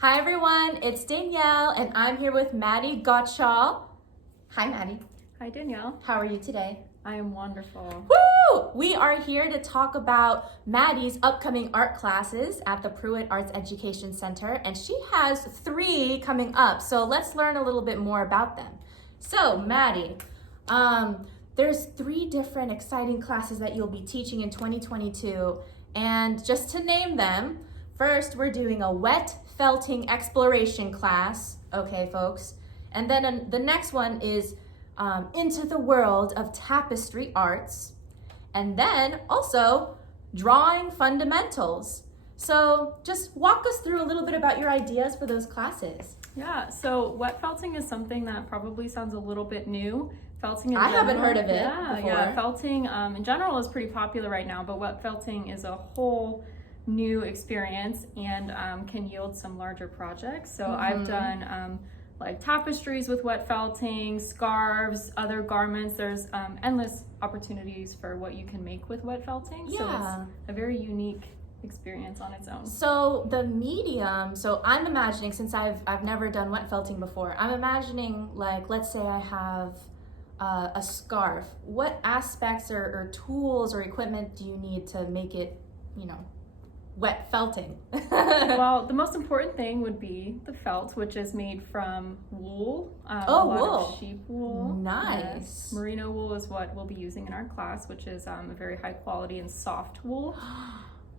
Hi everyone, it's Danielle and I'm here with Madie Gotshall. Hi Madie. Hi Danielle. How are you today? I am wonderful. Woo! We are here to talk about Madie's upcoming art classes at the Pruitt Arts Education Center, and she has 3 coming up, so let's learn a little bit more about them. So Madie, there's 3 different exciting classes that you'll be teaching in 2022, and just to name them, first we're doing a wet felting exploration class, okay folks, and then the next one is into the world of tapestry arts, and then also drawing fundamentals. So just walk us through a little bit about your ideas for those classes. Yeah, so wet felting is something that probably sounds a little bit new. Felting in I general, haven't heard of it before. Yeah, felting in general is pretty popular right now, but wet felting is a whole new experience and can yield some larger projects. So I've done like tapestries with wet felting, scarves, other garments. There's endless opportunities for what you can make with wet felting. Yeah. So it's a very unique experience on its own. So the medium, so I'm imagining, since I've never done wet felting before, I'm imagining, like, let's say I have a scarf. What aspects or tools or equipment do you need to make it, wet felting? Well, the most important thing would be the felt, which is made from wool. A lot wool. of sheep wool. Nice. Yes. Merino wool is what we'll be using in our class, which is a very high quality and soft wool.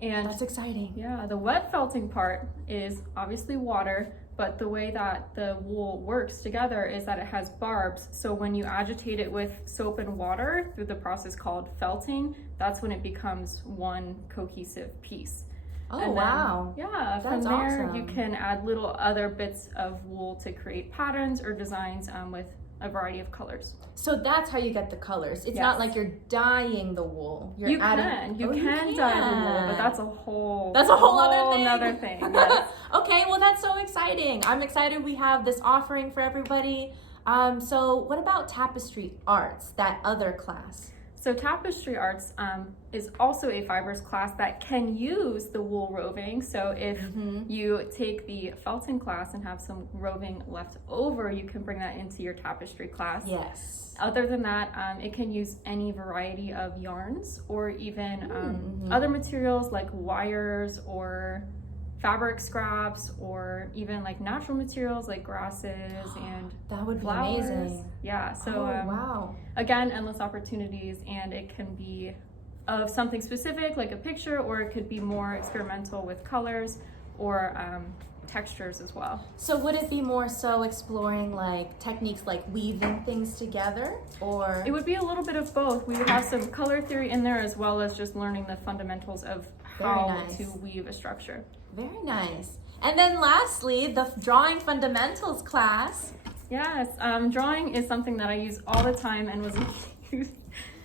And that's exciting. Yeah, the wet felting part is obviously water, but the way that the wool works together is that it has barbs. So when you agitate it with soap and water through the process called felting, that's when it becomes one cohesive piece. Oh, and wow. Then, yeah, That's from there awesome. you can add little other bits of wool to create patterns or designs with a variety of colors. So that's how you get the colors. It's not like you're dyeing the wool. You can dye the wool, but that's a whole other thing. Yes. Okay, well that's so exciting. I'm excited we have this offering for everybody. So what about Tapestry Arts, that other class? So Tapestry Arts is also a fibers class that can use the wool roving. So if you take the felting class and have some roving left over, you can bring that into your tapestry class. Yes. Other than that, it can use any variety of yarns or even other materials like wires or fabric scraps, or even like natural materials like grasses and that would be flowers. amazing. Yeah, so wow. Again, endless opportunities, and it can be of something specific like a picture, or it could be more experimental with colors or textures as well. So would it be more so exploring like techniques like weaving things together, or? It would be a little bit of both. We would have some color theory in there as well as just learning the fundamentals of how to weave a structure. Very nice. And then lastly, the drawing fundamentals class. Yes, drawing is something that I use all the time and was a huge,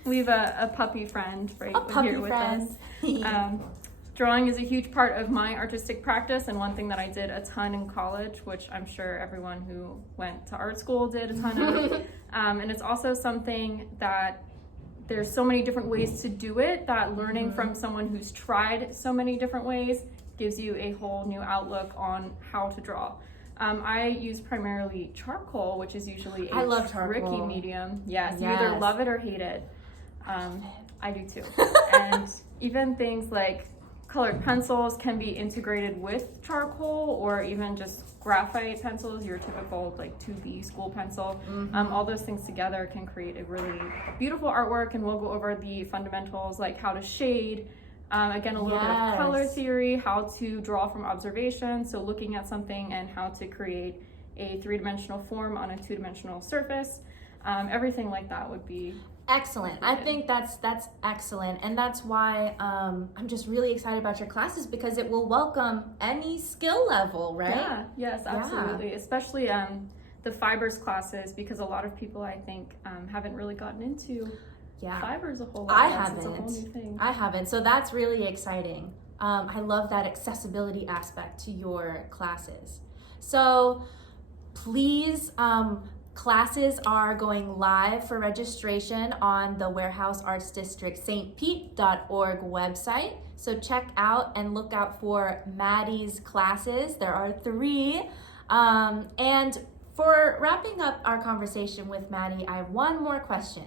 we have a puppy friend here with us. Drawing is a huge part of my artistic practice, and one thing that I did a ton in college, which I'm sure everyone who went to art school did a ton of. And it's also something that there's so many different ways to do it that learning from someone who's tried so many different ways gives you a whole new outlook on how to draw. I use primarily charcoal, which is usually a tricky medium. Yes, you either love it or hate it. I do too. And even things like colored pencils can be integrated with charcoal, or even just graphite pencils, your typical like 2B school pencil. All those things together can create a really beautiful artwork, and we'll go over the fundamentals like how to shade, again, a little bit of color theory, how to draw from observation, so looking at something and how to create a 3-dimensional form on a 2-dimensional surface. Everything like that would be excellent. I think that's excellent, and that's why I'm just really excited about your classes, because it will welcome any skill level, right? Yeah, yes, absolutely. Especially the fibers classes, because a lot of people, I think, haven't really gotten into fibers a whole lot. It's a whole new thing. I haven't, so that's really exciting. I love that accessibility aspect to your classes. So please Classes are going live for registration on the Warehouse Arts District stpete.org website. So check out and look out for Madie's classes. There are 3. And for wrapping up our conversation with Madie, I have one more question.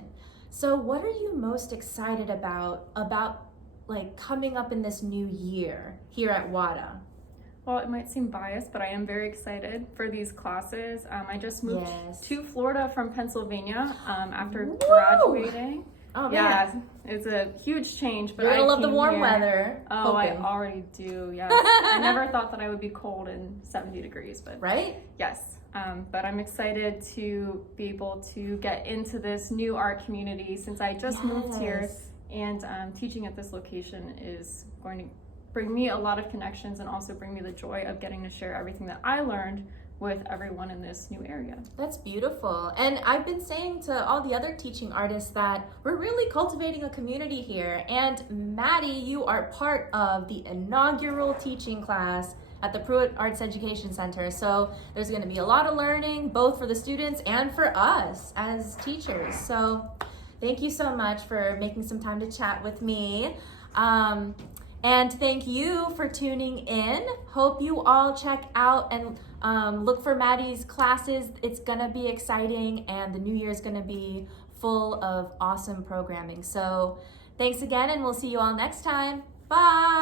So what are you most excited about like coming up in this new year here at WADA? Well, it might seem biased, but I am very excited for these classes. I just moved to Florida from Pennsylvania after graduating. Oh, yeah, it's a huge change. But you're gonna love the warm here. weather. Oh, hoping. I already do. Yes, I never thought that I would be cold in 70 degrees, but right? Yes. But I'm excited to be able to get into this new art community since I just moved here, and teaching at this location is going to bring me a lot of connections and also bring me the joy of getting to share everything that I learned with everyone in this new area. That's beautiful. And I've been saying to all the other teaching artists that we're really cultivating a community here. And Madie, you are part of the inaugural teaching class at the Pruitt Arts Education Center. So there's going to be a lot of learning, both for the students and for us as teachers. So thank you so much for making some time to chat with me. And thank you for tuning in. Hope you all check out and look for Madie's classes. It's gonna be exciting, and the new year is gonna be full of awesome programming. So thanks again, and we'll see you all next time. Bye.